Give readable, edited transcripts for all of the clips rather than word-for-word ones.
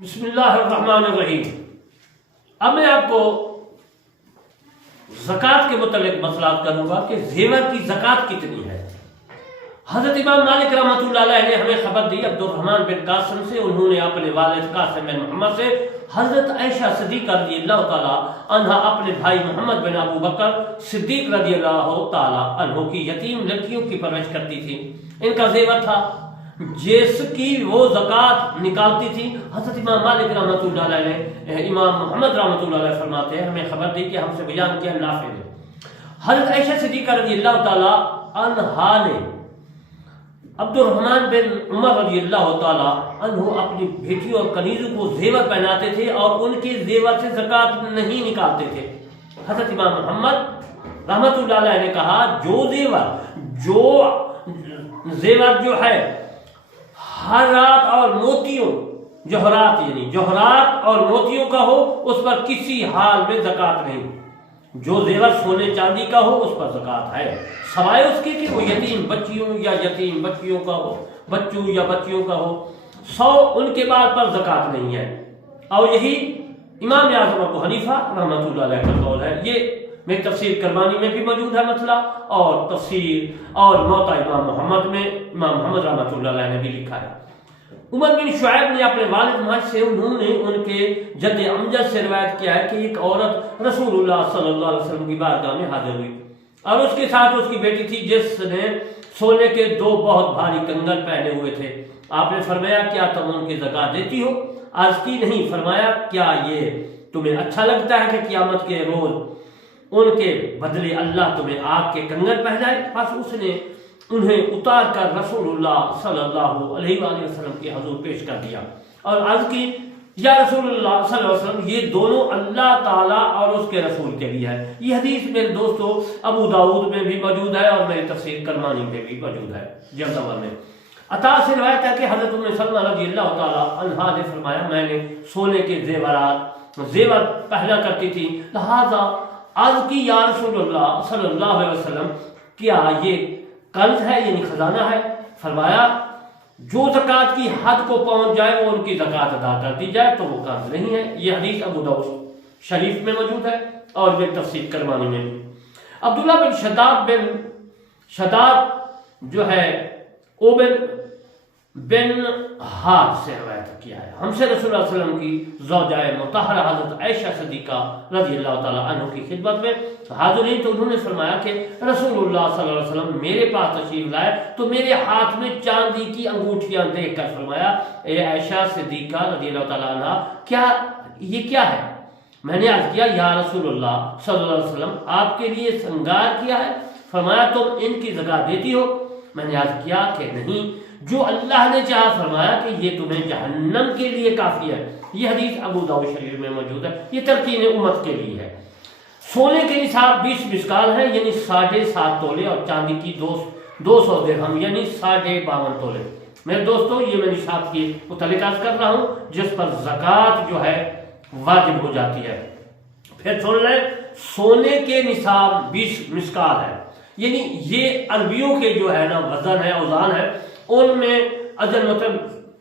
بسم اللہ الرحمن الرحیم۔ اب میں آپ کو زکوٰۃ کے متعلق مسئلات کروں گا کہ زیور کی زکوٰۃ کتنی ہے۔ حضرت امام مالک رحمۃ اللہ علیہ نے ہمیں خبر دی عبد الرحمن بن قاسم سے، انہوں نے اپنے والد قاسم بن محمد سے حضرت عائشہ صدیقہ رضی اللہ تعالی عنہا اپنے بھائی محمد بن ابو بکر صدیق رضی اللہ تعالی عنہ کی یتیم لڑکیوں کی پرورش کرتی تھی۔ ان کا زیور تھا جس کی وہ زکوٰۃ نکالتی تھی۔ حضرت امام مالک رحمۃ اللہ علیہ نے امام محمد رحمۃ اللہ علیہ فرماتے ہیں، ہمیں خبر دی کہ ہم سے بیان کیا نافع نے، حضرت عائشہ صدیقہ رضی اللہ تعالی عنہا نے عبد الرحمن بن عمر رضی اللہ تعالی عنہ اپنی بیٹیوں اور کنیزوں کو زیور پہناتے تھے اور ان کے زیور سے زکوٰۃ نہیں نکالتے تھے۔ حضرت امام محمد رحمۃ اللہ علیہ نے کہا جو زیور جو ہے حرات اور موتیوں جوہرات اور موتیوں کا ہو اس پر کسی حال میں زکوٰۃ نہیں، جو زیور سونے چاندی کا ہو اس پر زکوٰۃ ہے، سوائے اس کے کہ وہ یتیم بچیوں یا یتیم بچیوں کا ہو، بچوں یا بچیوں کا ہو، ان کے بعد پر زکوٰۃ نہیں ہے۔ اور یہی امام اعظم ابو حنیفہ رحمۃ اللہ علیہ کا قول ہے۔ یہ میں تفسیر کرمانی میں بھی موجود ہے مسئلہ، اور تفسیر اور موطا امام محمد میں امام محمد رحمۃ اللہ علیہ نے بھی لکھا ہے۔ عمر بن شعیب نے اپنے والد ماجد سے، انہوں نے ان کے جد امجد سے روایت کیا ہے کہ ایک عورت رسول اللہ صلی اللہ علیہ وسلم کی بارگاہ میں حاضر ہوئی اور اس کے ساتھ اس کی بیٹی تھی جس نے سونے کے 2 بہت بھاری کنگن پہنے ہوئے تھے۔ آپ نے فرمایا کیا تم ان کی زکوٰۃ دیتی ہو؟ عرض کی نہیں۔ فرمایا کیا یہ تمہیں اچھا لگتا ہے کہ قیامت کے روز ان کے بدلے اللہ تمہیں آگ کے کنگن پہنائے؟ بس اس نے انہیں اتار کر رسول اللہ صلی اللہ علیہ وآلہ وسلم کے حضور پیش کر دیا اور عرض کی یا رسول اللہ صلی اللہ علیہ وسلم یہ دونوں اللہ تعالیٰ اور اس کے رسول کے لیے ہے۔ یہ حدیث میرے دوستو ابو داؤد میں بھی موجود ہے اور میری تفسیر کرمانی میں بھی موجود ہے جلد اول میں۔ عطا سے روایت ہے کہ حضرت ام سلمہ رضی اللہ تعالیٰ عنہا نے فرمایا میں نے سونے کے زیور پہنا کرتی تھی، لہذا عرض کی یا رسول اللہ صلی اللہ علیہ وسلم کیا یہ قرض ہے یعنی خزانہ ہے؟ فرمایا جو زکوٰۃ کی حد کو پہنچ جائے وہ ان کی زکوٰۃ ادا کر دی جائے تو وہ قرض نہیں ہے۔ یہ حدیث ابو داؤد شریف میں موجود ہے اور میں تفسیر کرمانی میں بھی۔ عبداللہ بن شداد جو ہے اوبن بن ہاتھ سے روایت کیا ہے، ہم سے رسول اللہ صلی اللہ علیہ وسلم کی زوجہ مطہرہ حضرت عائشہ صدیقہ رضی اللہ تعالیٰ عنہ کی خدمت میں حاضر ہوئی تو انہوں نے فرمایا کہ رسول اللہ صلی اللہ علیہ وسلم میرے پاس تشریف لائے تو میرے ہاتھ میں چاندی کی انگوٹھیاں دیکھ کر فرمایا اے عائشہ صدیقہ رضی اللہ تعالیٰ عنہ یہ کیا ہے؟ میں نے عرض کیا یا رسول اللہ صلی اللہ علیہ وسلم آپ کے لیے سنگار کیا ہے؟ فرمایا تم ان کی زکوٰۃ دیتی ہو؟ میں نے عرض کیا کہ نہیں، جو اللہ نے چاہا فرمایا کہ یہ تمہیں جہنم کے لیے کافی ہے۔ یہ حدیث ابو داؤد شریف میں موجود ہے، یہ تلقین امت کے لیے ہے۔ سونے کے نصاب 20 مسکال ہے یعنی 7.5 تولے اور چاندی کی 200 درہم یعنی 52.5 تولے۔ میرے دوستو یہ میں نصاب کی متعلق عرض کر رہا ہوں جس پر زکوٰۃ جو ہے واجب ہو جاتی ہے۔ پھر سن لیں سونے کے نصاب 20 مسکال ہے یعنی یہ عربیوں کے جو ہے نا وزن ہے اوزان ہے ان میں اجل مطلب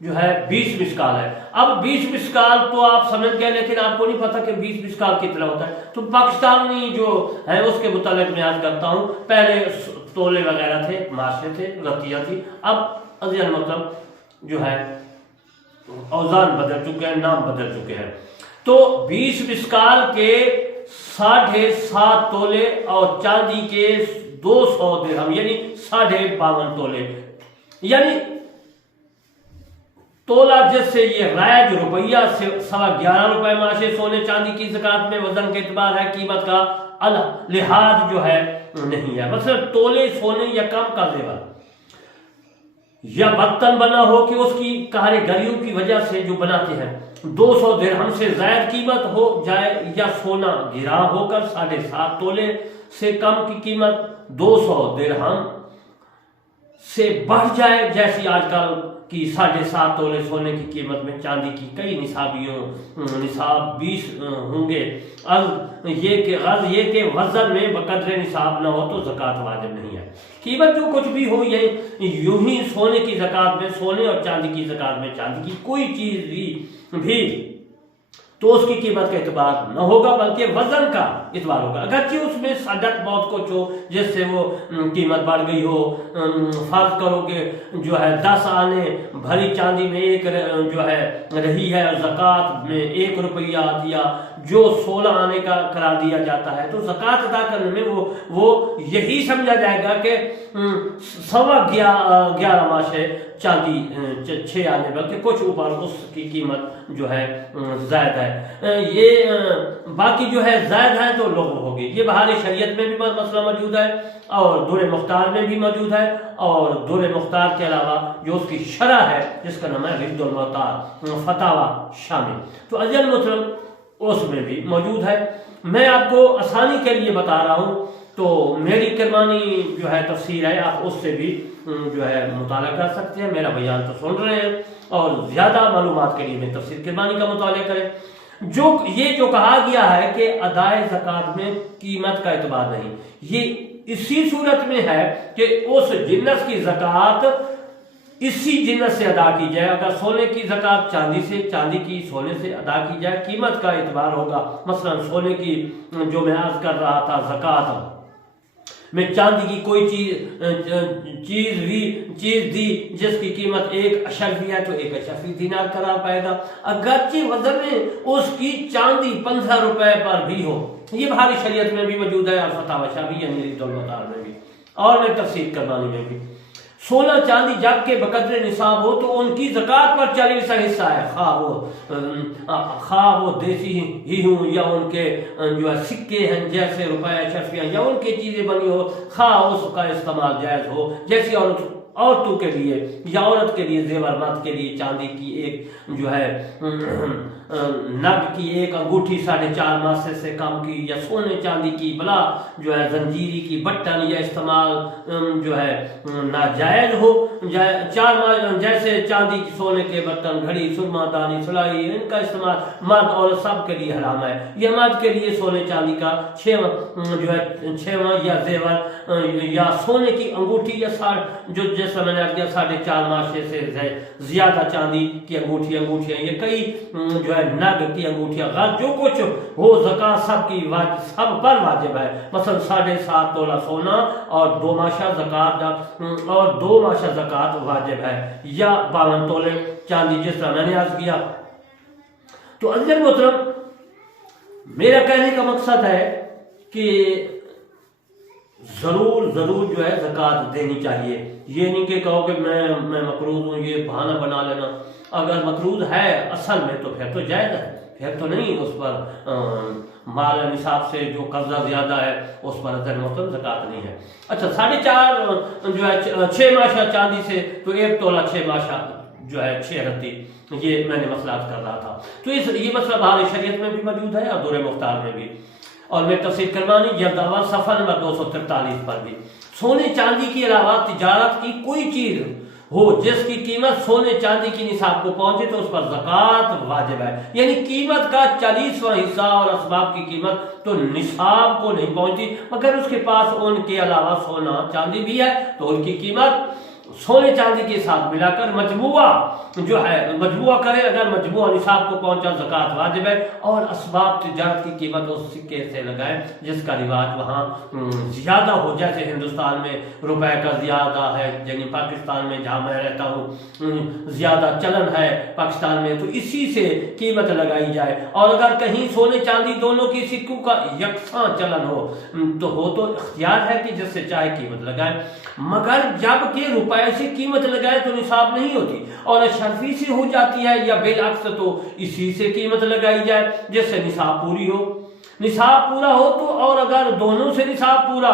جو ہے 20 مسکال ہے۔ اب 20 مسکال تو آپ سمجھ گئے لیکن آپ کو نہیں پتا کہ 20 مسکال کتنا ہوتا ہے، تو پاکستانی جو ہے اس کے متعلق میں یاد کرتا ہوں۔ پہلے تولے وغیرہ تھے، ماشے تھے، رتیہ تھی، اب اجل مطلب جو ہے اوزان بدل چکے ہیں، نام بدل چکے ہیں۔ تو 20 مسکال کے 7.5 تولے اور چاندی کے 200 درہم یعنی 52.5 تولے، یعنی تولا جس سے یہ رائج روپیہ سے 11.25 روپے معاشے سونے چاندی کی زکوٰۃ میں وزن کے اعتبار ہے، قیمت کا لحاظ جو ہے نہیں ہے۔ مثلا تولے سونے یا کم کا زیور یا برتن بنا ہو کہ اس کی کاریگریوں کی وجہ سے جو بناتے ہیں 200 درہم سے زائد قیمت ہو جائے یا سونا گرا ہو کر 7.5 تولے سے کم کی قیمت 200 درہم سے بڑھ جائے، جیسی آج کل کی 7.5 تولے سونے کی قیمت میں چاندی کی کئی نصاب 20 ہوں گے، غرض یہ کہ وزن میں بقدر نصاب نہ ہو تو زکوٰۃ واجب نہیں ہے۔ قیمت جو کچھ بھی ہو، یہ یوں ہی سونے کی زکوٰۃ میں سونے اور چاندی کی زکوٰۃ میں چاندی کی کوئی چیز بھی تو اس کی قیمت کا اعتبار نہ ہوگا بلکہ وزن کا اعتبار ہوگا، اگرچہ اس میں صدق بہت کچھ ہو جس سے وہ قیمت بڑھ گئی ہو۔ فرض کرو کہ جو ہے 10 آنے بھری چاندی میں ایک جو ہے رہی ہے اور زکوٰۃ میں 1 روپیہ دیا جو 16 آنے کا قرار دیا جاتا ہے، تو زکوٰۃ ادا کرنے میں وہ یہی سمجھا جائے گا کہ 11.25 ماشے چاندی 6 آنے، بلکہ کچھ اوپر اس کی قیمت جو ہے زائد ہے۔ یہ باقی جو ہے زائد ہے تو لغو ہوگی۔ یہ بہار شریعت میں بھی مسئلہ موجود ہے اور در مختار میں بھی موجود ہے، اور در مختار کے علاوہ جو اس کی شرح ہے جس کا نام ہے رد المختار فتاوی شامل، تو اجل محترم اس میں بھی موجود ہے۔ میں آپ کو آسانی کے لیے بتا رہا ہوں، تو میری کرمانی جو ہے تفسیر ہے، آپ اس سے بھی جو ہے مطالعہ کر سکتے ہیں۔ میرا بیان تو سن رہے ہیں، اور زیادہ معلومات کے لیے میں تفسیر کرمانی کا مطالعہ کریں۔ جو کہا گیا ہے کہ ادائے زکوٰۃ میں قیمت کا اعتبار نہیں، یہ اسی صورت میں ہے کہ اس جنس کی زکوٰۃ اسی جنس سے ادا کی جائے۔ اگر سونے کی زکوٰۃ چاندی سے، چاندی کی سونے سے ادا کی جائے، قیمت کا اعتبار ہوگا۔ مثلا سونے کی جو میں عرض کر رہا تھا زکوٰۃ میں چاندی کی کوئی چیز دی جس کی قیمت 1 اشرفی ہے تو 1 اشرفی دینار قرار پائے گا، اگرچہ وزن میں اس کی چاندی 15 روپے پر بھی ہو۔ یہ بہاری شریعت میں بھی موجود ہے اور فتاوی شامل یعنی رد المختار میں بھی، اور میں تفسیر کرمانی میں بھی۔ سونا چاندی جب کہ بقدر نصاب ہو تو ان کی زکوٰۃ پر 40واں حصہ ہے، خواہ وہ دیسی ہی ہوں یا ان کے جو ہے سکے ہیں جیسے روپے اشرفیہ یا ان کی چیزیں بنی ہو، خواہ اس کا استعمال جائز ہو، جیسی عورتوں کے لیے یا عورت کے لیے زیور مرد کے لیے چاندی کی ایک جو ہے نگ کی ایک انگوٹھی 4.5 ماسے سے کم کی، یا سونے چاندی کی بلا جو ہے زنجیری کی بٹن یا استعمال جو ہے ناجائز ہو، 4 ماہ جیسے چاندی سونے کے برتن، گھڑی، سرما دانی، سلائی، ان کا استعمال مرد اور سب کے لیے حرام ہے۔ یہ مرد کے لیے سونے چاندی کا 6واں یا زیور یا سونے کی انگوٹھی یا جو جیسا میں نے کیا 4.5 ماشے سے زیادہ چاندی کی انگوٹھیاں، یہ کئی جو ہے نگ کی انگوٹھیاں، جو کچھ ہو زکوٰۃ سب پر واجب ہے۔ مثلا 7.5 تولہ سونا اور 2 ماشا زکوٰۃ واجب ہے، یا 52 تولے چاندی جس طرح میں نے عرض کیا۔ تو عزیز محترم، میرا کہنے کا مقصد ہے کہ ضرور جو ہے زکوٰۃ دینی چاہیے۔ یہ نہیں کہ کہو کہ میں مقروض ہوں، یہ بہانہ بنا لینا۔ اگر مقروض ہے اصل میں تو پھر تو جائز ہے، پھر تو نہیں اس پر مال نصاب سے جو قرضہ زیادہ ہے اس پر محترم زکوٰۃ نہیں ہے۔ اچھا 4.5 جو ہے 6 ماشا چاندی سے تو 1 تولہ 6 ماشا جو ہے 6 رتی، یہ میں نے مسئلات کر رہا تھا۔ تو یہ مسئلہ بہار شریعت میں بھی موجود ہے اور دور مختار میں بھی، اور میں تفسیر کرمانی جلد اول صفحہ نمبر 243 پر بھی۔ سونے چاندی کے علاوہ تجارت کی کوئی چیز ہو جس کی قیمت سونے چاندی کی نصاب کو پہنچے تو اس پر زکوٰۃ واجب ہے، یعنی قیمت کا 40واں حصہ، اور اسباب کی قیمت تو نصاب کو نہیں پہنچتی، مگر اس کے پاس ان کے علاوہ سونا چاندی بھی ہے تو ان کی قیمت سونے چاندی کے ساتھ ملا کر مجموعہ کرے، اگر مجموعہ نصاب کو پہنچا زکوٰۃ واجب ہے، اور اسباب تجارت کی قیمت اس سکے سے لگائے جس کا رواج وہاں زیادہ ہو، جیسے ہندوستان میں روپے کا زیادہ ہے، یعنی پاکستان میں جہاں میں رہتا ہوں زیادہ چلن ہے پاکستان میں، تو اسی سے قیمت لگائی جائے۔ اور اگر کہیں سونے چاندی دونوں کی سکوں کا یکساں چلن ہو تو اختیار ہے کہ جس سے چاہے قیمت لگائے، مگر جب کہ روپے سے قیمت لگائے تو نصاب نہیں ہوتی، اور شرفی سے ہو جاتی ہے، یا بالعکس تو اسی سے قیمت لگائی جائے جس سے نصاب پوری ہو۔ نصاب پورا ہو تو، اور اگر دونوں سے نصاب پورا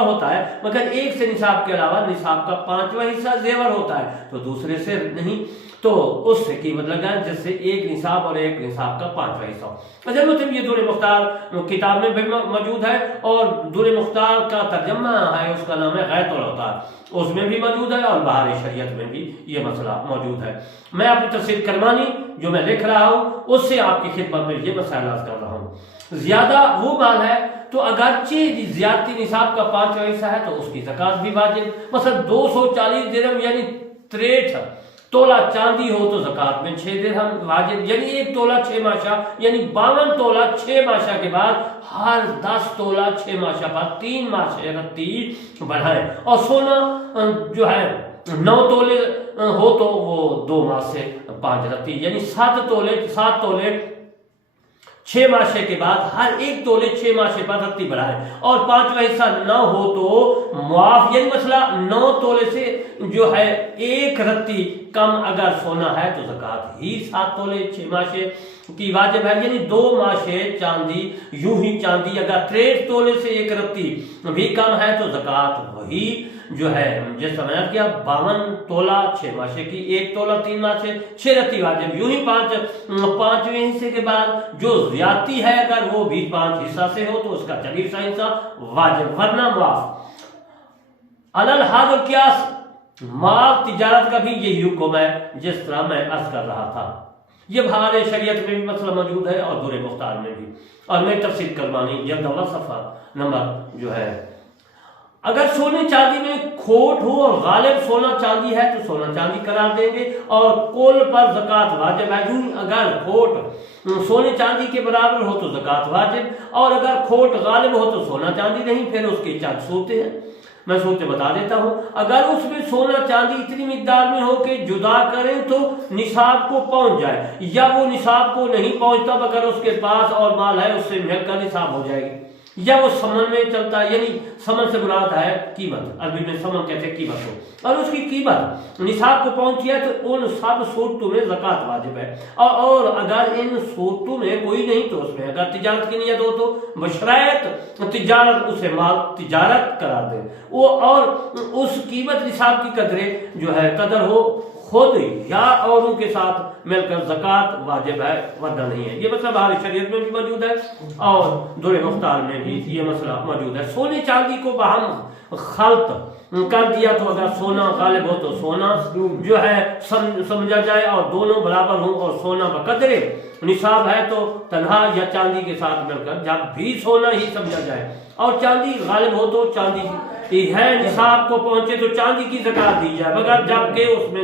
ہوتا ہے مگر ایک سے نصاب کے علاوہ نصاب کا 5واں حصہ زیور ہوتا ہے تو دوسرے سے نہیں، تو اس سے قیمت لگائیں جس سے ایک نصاب اور ایک نصاب کا 5واں حصہ ہو۔ اصل میں یہ دور مختار کتاب میں بھی موجود ہے، اور دور مختار کا ترجمہ ہے، اس کا نام ہے غایۃ الاوتار، اس میں بھی موجود ہے، اور بہار شریعت میں بھی یہ مسئلہ موجود ہے۔ میں اپنی تفسیر کرمانی جو میں لکھ رہا ہوں اس سے آپ کی خدمت میں یہ مسائل عرض کر رہا ہوں۔ زیادہ وہ مال ہے تو اگرچہ زیادتی نصاب کا 5واں حصہ ہے تو اس کی زکوٰۃ بھی واجب، مثلا 240 درہم یعنی 63 تولہ چاندی ہو تو زکوٰۃ میں 6 درہم واجب، یعنی 1 تولہ 6 ماشا، یعنی 52 تولہ 6 ماشا کے بعد ہر 10 تولہ 6 ماشا پر 3 ماشے رتی بڑھائیں، اور سونا جو ہے 9 تولے ہو تو وہ 2 ماہ سے 5 رتی، یعنی 7 تولے 6 ماشے کے بعد ہر 1 تولے 6 ماشے پر رتی بڑھائیں، اور 5واں حصہ نہ ہو تو معاف، یعنی مثلا 9 تولے سے جو ہے 1 رتی کم اگر سونا ہے تو زکوٰۃ ہی 7 تولے 6 ماشے کی واجب ہے، یعنی 2 ماشے چاندی، یوں ہی چاندی اگر 63 تولے سے 1 رتی بھی کم ہے تو زکوٰۃ وہی جو ہے جس سمجھ کیا 52 تولہ 6 ماشے کی، 1 تولہ 3 ماشے 6 رتی واجب، یوں ہی 5ویں حصے کے بعد جو زیادتی ہے اگر وہ بھی 5 حصہ سے ہو تو اس کا 40واں حصہ واجب، ورنہ معاف۔ علل حاضر قیاس، مال تجارت کا بھی یہی حکم ہے جس طرح میں عرض کر رہا تھا۔ یہ بہار شریعت میں بھی مسئلہ موجود ہے اور دور مختار میں بھی، اور میں تفسیر کرمانی جلد اول صفحہ نمبر جو ہے، اگر سونے چاندی میں کھوٹ ہو اور غالب سونا چاندی ہے تو سونا چاندی قرار دیں گے اور کل پر زکوٰۃ واجب ہے، یوں اگر کھوٹ سونے چاندی کے برابر ہو تو زکوٰۃ واجب، اور اگر کھوٹ غالب ہو تو سونا چاندی نہیں، پھر اس کی چند صورتیں ہیں، میں صورتیں بتا دیتا ہوں۔ اگر اس میں سونا چاندی اتنی مقدار میں ہو کہ جدا کریں تو نصاب کو پہنچ جائے، یا وہ نصاب کو نہیں پہنچتا مگر اس کے پاس اور مال ہے اس سے مل کر نصاب ہو جائے گی، یا وہ سمن میں چلتا ہے، یعنی سمن سے مراد ہے قیمت، عربی میں سمن کہتے ہیں قیمت ہو، اور اس کی قیمت نصاب کو پہنچی ہے تو ان سب صورتوں میں زکوٰۃ واجب ہے، اور اگر ان صورتوں میں کوئی نہیں تو اس میں اگر تجارت کی نیت ہو تو بشرائط تجارت اسے مال تجارت قرار دے، وہ اور اس قیمت نصاب کی قدر ہو، خود یا اوروں کے ساتھ مل کر زکوٰۃ واجب ہے ورنہ نہیں ہے۔ یہ مسئلہ بہار شریعت میں بھی موجود ہے اور دور مختار میں بھی یہ مسئلہ موجود ہے۔ سونے چاندی کو باہم خلط کر دیا تو اگر سونا غالب ہو تو سونا جو ہے سمجھا جائے اور دونوں برابر ہوں، اور سونا بقدر نصاب ہے تو تنہا یا چاندی کے ساتھ مل کر جب بھی سونا ہی سمجھا جائے، اور چاندی غالب ہو تو چاندی ہے نصاب کو پہنچے تو چاندی کی زکوٰۃ دی جائے، مگر جبکہ اس میں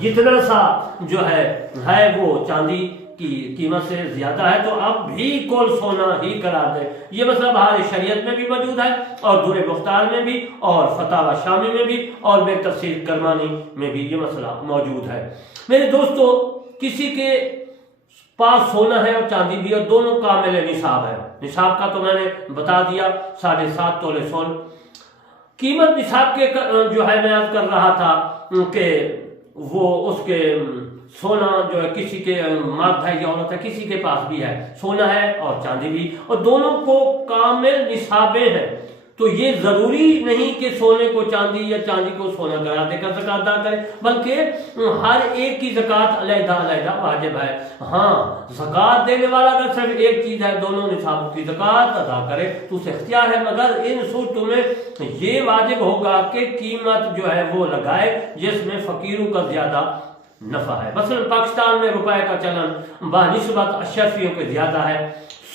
جتنا سا جو ہے وہ چاندی کی قیمت سے زیادہ ہے تو اب بھی کل سونا ہی قرار دے۔ یہ مسئلہ بہار شریعت میں بھی موجود ہے اور دور مختار میں بھی اور فتاوی شامی میں بھی اور میں تفسیر کرمانی میں بھی یہ مسئلہ موجود ہے۔ میرے دوستو، کسی کے پاس سونا ہے اور چاندی بھی، اور دونوں کامل نصاب ہے، نصاب کا تو میں نے بتا دیا 7.5 تولے سون، قیمت نصاب کے جو ہے میں عرض کر رہا تھا کہ وہ اس کے سونا جو ہے کسی کے مرد ہے یا عورت ہے کسی کے پاس بھی ہے، سونا ہے اور چاندی بھی، اور دونوں کو کامل نصابیں ہیں، تو یہ ضروری نہیں کہ سونے کو چاندی یا چاندی کو سونا قرار دے کر زکوٰۃ ادا کرے، بلکہ ہر ایک کی زکوٰۃ علیحدہ علیحدہ واجب ہے۔ ہاں، زکوٰۃ دینے والا اگر صرف ایک چیز ہے دونوں نصابوں کی زکوٰۃ ادا کرے تو اسے اختیار ہے، مگر ان صورتوں میں یہ واجب ہوگا کہ قیمت جو ہے وہ لگائے جس میں فقیروں کا زیادہ نفع ہے۔ مثلا پاکستان میں روپے کا چلن بنسبت اشرفیوں کے زیادہ ہے،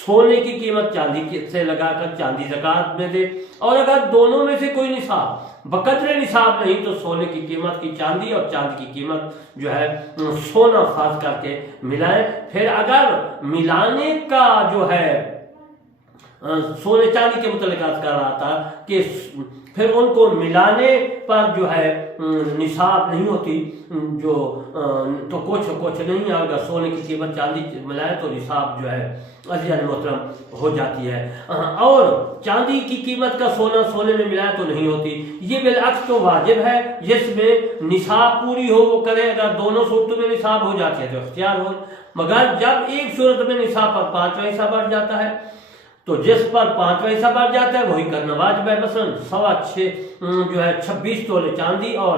سونے کی قیمت چاندی سے لگا کر چاندی زکوٰۃ میں دے، اور اگر دونوں میں سے کوئی نصاب بقدر نصاب نہیں تو سونے کی قیمت کی چاندی اور چاندی کی قیمت جو ہے سونا خاص کر کے ملائیں۔ پھر اگر ملانے کا جو ہے سونے چاندی کے متعلق کر رہا تھا کہ پھر ان کو ملانے پر جو ہے نصاب نہیں ہوتی جو تو کچھ نہیں، اگر سونے کی قیمت چاندی ملائے تو نصاب جو ہے عزیزان محترم ہو جاتی ہے، اور چاندی کی قیمت کا سونے میں ملائے تو نہیں ہوتی۔ یہ بالعکس تو واجب ہے، جس میں نصاب پوری ہو وہ کرے، اگر دونوں صورتوں میں نصاب ہو جاتی ہے تو اختیار ہو، مگر جب ایک صورت میں نصاب پر 5واں حصہ بڑھ جاتا ہے تو جس پر 5واں حصہ بڑھ جاتا ہے وہی کرنا واجب ہے۔ مثلا 6.25 جو ہے 26 تولے چاندی اور